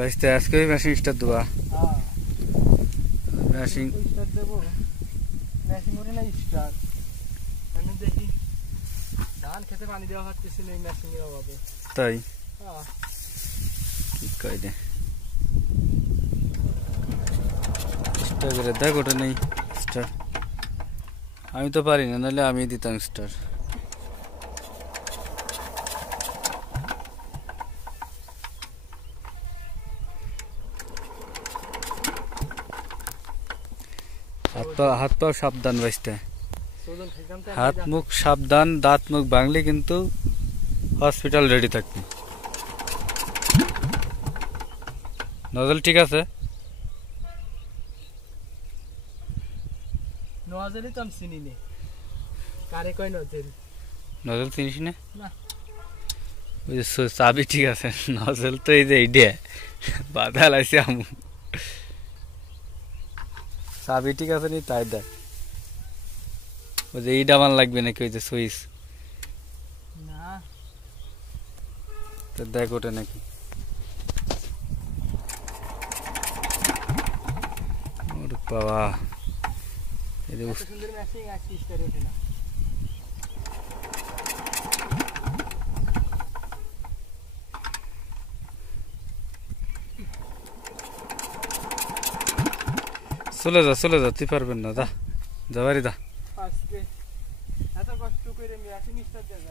ভাইস্তে আজকে machine start দেবা? হ্যাঁ মেশিন স্টার্ট দেবো। মেশিন করে না স্টার্ট আমি দেখি ধান খেতে পানি দেওয়া হচ্ছে না এই মেশিনের অভাবে। তাই হ্যাঁ কি কই দে স্টার্ট করে দেখ ওটা নেই স্টার। আমি তো পারি না, নাহলে আমি দিতাম স্টার। হাত পা সাবধান ভাইস্তে, হাত মুখ সাবধান, দাঁত মুখ ভাঙলে কিন্তু হসপিটাল রেডি থাকবে। নজল ঠিক আছে? নজলই তো আমি চিনি নে, কারে কয় নজল? নজল চিনিস না? না ওই যে চাবি ঠিক আছে, নজল তো এই যে এইটা বাধা লাগছে আমু। চাবি ঠিক আছে নি তাই দেখ, ওই যে এইটা আমার লাগবে নাকি ওই যে সুইচ, না তো দেখ ওটা নাকি। ওরে বাবা, এত সুন্দর মেশিন আজকে স্টার্ট ওঠে না। চলে যা তুই পারবেন না, যা যাবারি দা। আজকে এত কষ্ট করে মেশিন স্টার্ট দেয়